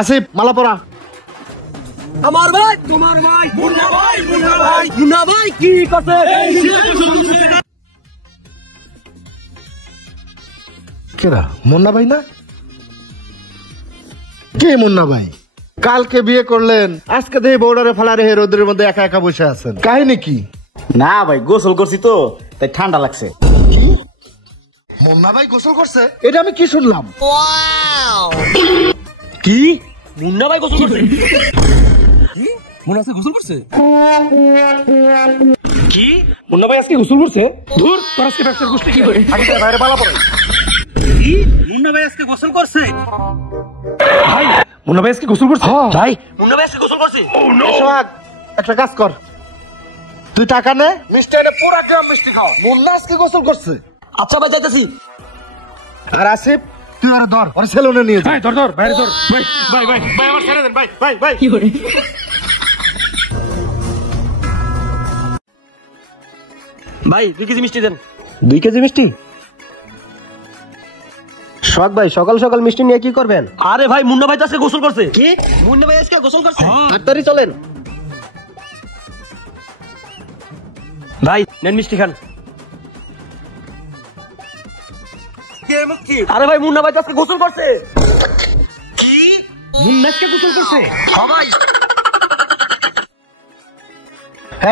আসিফ মালা পরা। আমার ভাই তোমার ভাই মুন্না ভাই মুন্না ভাই কি করছে? কেরা মুন্না ভাই না? কে মুন্না ভাই? কালকে বিয়ে করলেন, আজকে দেখি বউডারে ফালারে হে রোদের মধ্যে একা একা বসে আছেন, কাহিনী কি? না ভাই গোসল করছি তো তাই ঠান্ডা লাগছে। কি মুন্না ভাই গোসল করছে? এটা আমি কি শুনলাম? কি মুন্না ভাই গোসল করছে? কি মুন্না আজকে গোসল করছে? কি মুন্না ভাই আজকে গোসল করছে? ধুর তোর আজকে ব্যবসার গোষ্ঠী কি করে? আগে বাইরে বালা পড়ে। কি মুন্না ভাই আজকে গোসল করছে? ভাই মুন্না ভাই আজকে গোসল করছে? ভাই মুন্না ভাই আজকে গোসল করছে? ও নো। সোহাগ একটা কাজ কর, তুই টাকা নে, মিষ্টি এনে পুরা গ্রাম মিষ্টি খাও। মুন্না আজকে গোসল করছে। আচ্ছা ভাই যাইতেছি। আর আসিফ তুই ওরে ধর, ওরে সেলুনে নিয়ে যা। ভাই ধর বাইরে ধর। ভাই ভাই ভাই ভাই আমার ছেড়ে দেন ভাই ভাই ভাই। কি করে? ভাই 2 কেজি মিষ্টি দেন। 2 কেজি মিষ্টি? শখ ভাই সকাল সকাল মিষ্টি নিয়ে কি করবেন? আরে ভাই মুন্না ভাই তো আজকে গোসল করছে। কি মুন্না ভাই আজকে গোসল করছে? তাড়াতাড়ি চলেন। ভাই নেন মিষ্টি খান। আরে ভাই মুন্না ভাই তো আজকে গোসল করছে। কি মুন্না আজকে গোসল করছে? হ্যাঁ ভাই।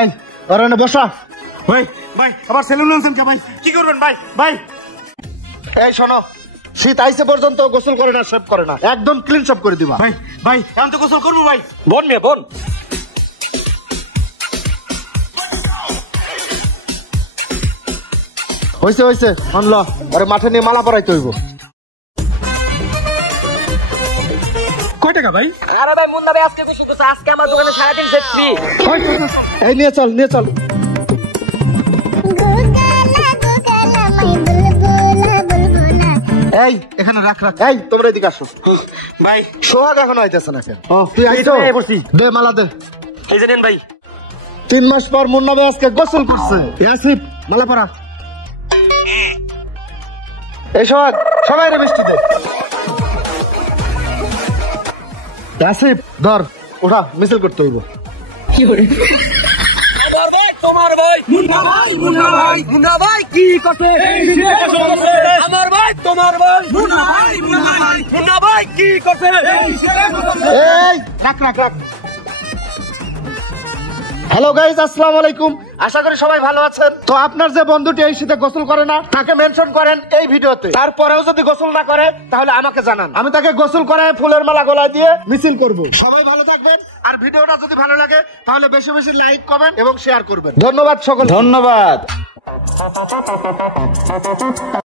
এই ওরে এনে বসা। ভাই ভাই আবার সেলুন আনছেন কে ভাই? কি করবেন ভাই ভাই? এই শোনো, শীত আইসে পর্যন্ত গোসল করে না, শেভ করে না, একদম ক্লিন সব করে দিবা। ভাই ভাই আমি তো গোসল করবো ভাই। বোন মেয়ে বোন। হইছে হইছে আনল, আরে মাঠে নিয়ে মালা পরাইতে হইব। কয় টাকা ভাই? আরে ভাই মুন্না ভাই আজকে গোসল করছে, আজকে আমার দোকানে সারাদিন সেট ফ্রি। এই নিয়ে চল নিয়ে চল। এই এখানে রাখ রাখ। এই তোমরা এদিকে আসো। ভাই সোহাগ এখন আইতেছে না কেন? তুই আইছো? এই বসি। দে মালা দে। এই যে নেন ভাই। 3 মাস পর মুন্না ভাই আজকে গোসল করছে। আসিফ মালা পরা। এই সোহাগ সবাই রে মিষ্টি দে। আসিফ ধর, ওঠা, মিছিল করতে হইব। কি করে? আমার ভাই তোমার ভাই মুন্না ভাই মুন্না ভাই কি করছে? আমার ভাই তোমার ভাই মুন্না ভাই কি করছে? এই রাখ রাখ রাখ। হ্যালো গাইজ, আসসালামু আলাইকুম। আশা করি সবাই ভালো আছেন। তো আপনার যে বন্ধুটি এই শীতে গোসল করে না, তাকে মেনশন করেন এই ভিডিওতে। তারপরেও যদি গোসল না করে তাহলে আমাকে জানান, আমি তাকে গোসল করায় ফুলের মালা গলায় দিয়ে মিছিল করব। সবাই ভালো থাকবেন, আর ভিডিওটা যদি ভালো লাগে তাহলে বেশি বেশি লাইক কমেন্ট এবং শেয়ার করবেন। ধন্যবাদ সকল। ধন্যবাদ।